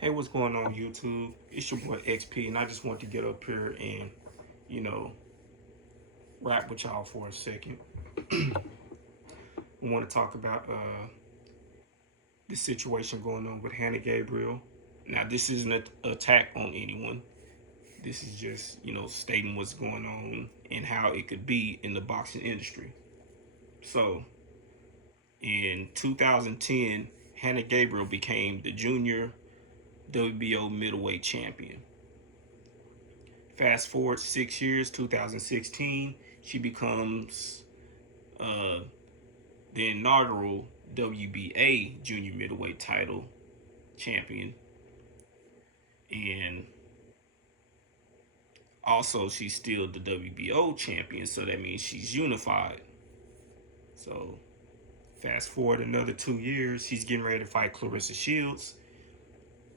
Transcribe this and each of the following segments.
Hey, what's going on, YouTube? It's your boy XP, and I just want to get up here and, you know, rap with y'all for a second. I want to talk about the situation going on with Hanna Gabriel. Now, this isn't an attack on anyone. This is just, stating what's going on and how it could be in the boxing industry. So, in 2010, Hanna Gabriel became the junior WBO middleweight champion. Fast forward 6 years, 2016, she becomes uh, the inaugural WBA junior middleweight title champion. And also, she's still the WBO champion, so that means she's unified. So, fast forward another 2 years, she's getting ready to fight Clarissa Shields.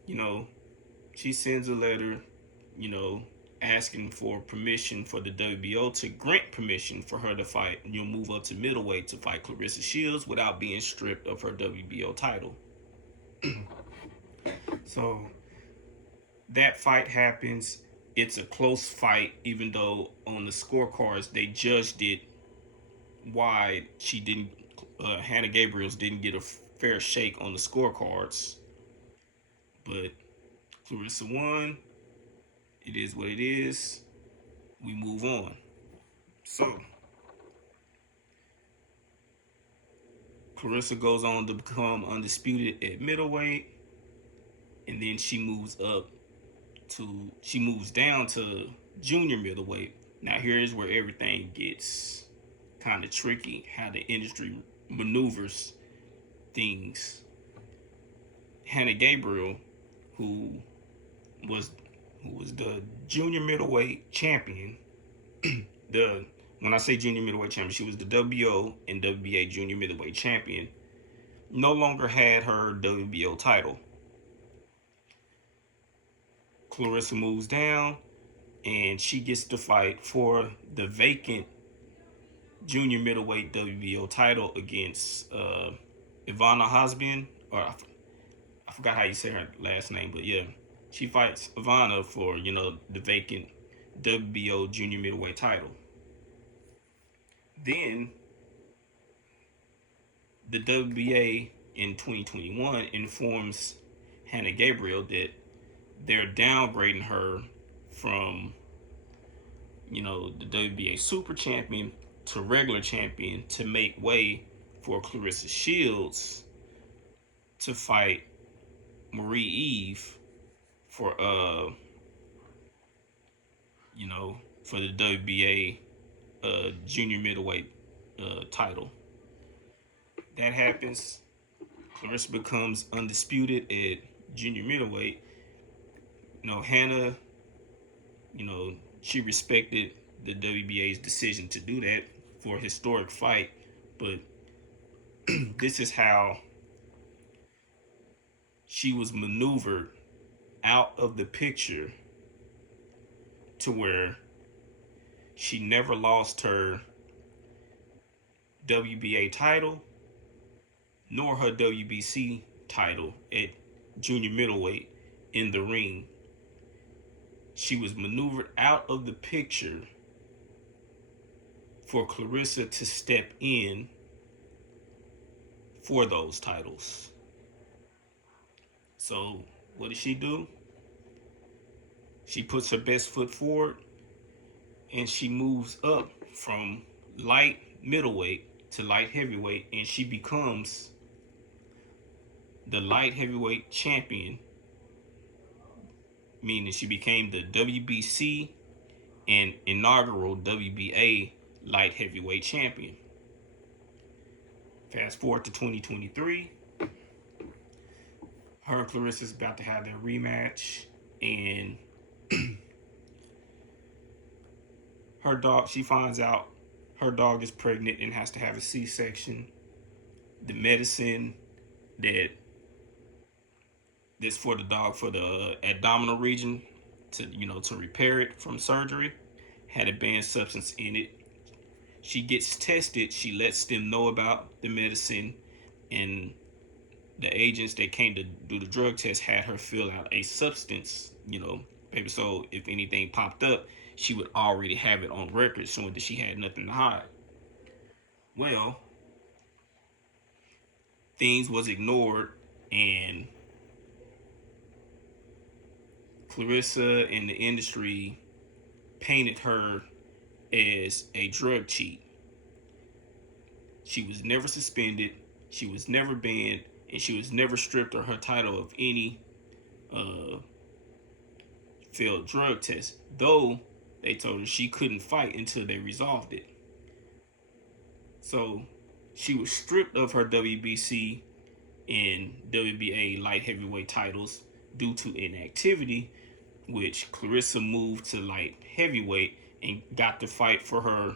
You know, she sends a letter, you know, asking for permission for the WBO to grant permission for her to fight, move up to middleweight to fight Clarissa Shields without being stripped of her WBO title. So that fight happens. It's a close fight, even though on the scorecards they judged it wide. She didn't. Hanna Gabriels didn't get a fair shake on the scorecards, but Clarissa won. It is what it is. We move on. So Clarissa goes on to become undisputed at middleweight, and then she moves down to junior middleweight. Now here's where everything gets kind of tricky, how the industry maneuvers things. Hanna Gabriel, who was the junior middleweight champion, the when I say junior middleweight champion, she was the WBO and WBA junior middleweight champion, no longer had her WBO title. Clarissa moves down and she gets to fight for the vacant junior middleweight WBO title against Ivana Hasbin, or I forgot how you say her last name, but yeah, she fights Ivana for the vacant WBO junior middleweight title. Then the WBA in 2021 informs Hanna Gabriel that they're downgrading her from the WBA super champion to regular champion to make way for Clarissa Shields to fight Marie Eve for for the WBA junior middleweight title. That happens. Clarissa becomes undisputed at junior middleweight. Hanna, she respected the WBA's decision to do that for a historic fight, but this is how she was maneuvered out of the picture to where she never lost her WBA title nor her WBC title at junior middleweight in the ring. She was maneuvered out of the picture for Clarissa to step in for those titles. So what does she do? She puts her best foot forward and she moves up from light middleweight to light heavyweight, and she becomes the light heavyweight champion, meaning she became the WBC and inaugural WBA light heavyweight champion. Fast forward to 2023, her and Clarissa's about to have their rematch, and her dog, she finds out her dog is pregnant and has to have a C-section. The medicine that's for the dog for the abdominal region to repair it from surgery had a banned substance in it. She gets tested. She lets them know about the medicine, and the agents that came to do the drug test had her fill out a substance, paper. So if anything popped up, she would already have it on record showing that she had nothing to hide. Well, things was ignored, and Clarissa and the industry painted her as a drug cheat. She was never suspended, she was never banned, and she was never stripped of her title of any uh, failed drug test. Though they told her she couldn't fight until they resolved it. So she was stripped of her WBC and WBA light heavyweight titles due to inactivity, which Clarissa moved to light heavyweight and got to fight for her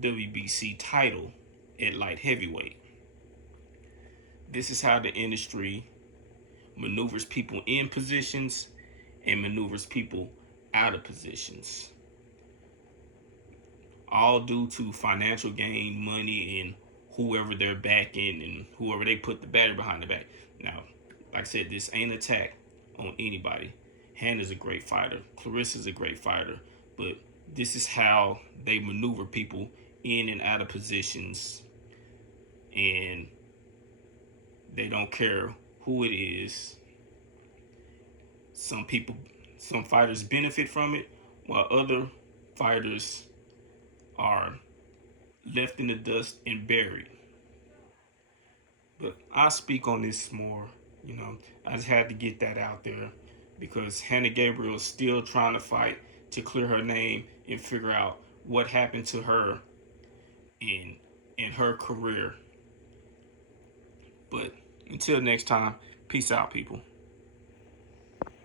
WBC title at light heavyweight. This is how the industry maneuvers people in positions and maneuvers people out of positions, all due to financial gain, money, and whoever they're backing and whoever they put the battery behind the back. Now, like I said, this ain't an attack on anybody. Hannah's a great fighter. Clarissa's a great fighter. But this is how they maneuver people in and out of positions, and they don't care who it is. Some people, some fighters benefit from it, while other fighters are left in the dust and buried. But I'll speak on this more. I just had to get that out there because Hannah Gabriel is still trying to fight to clear her name and figure out what happened to her in her career. But until next time, peace out, people.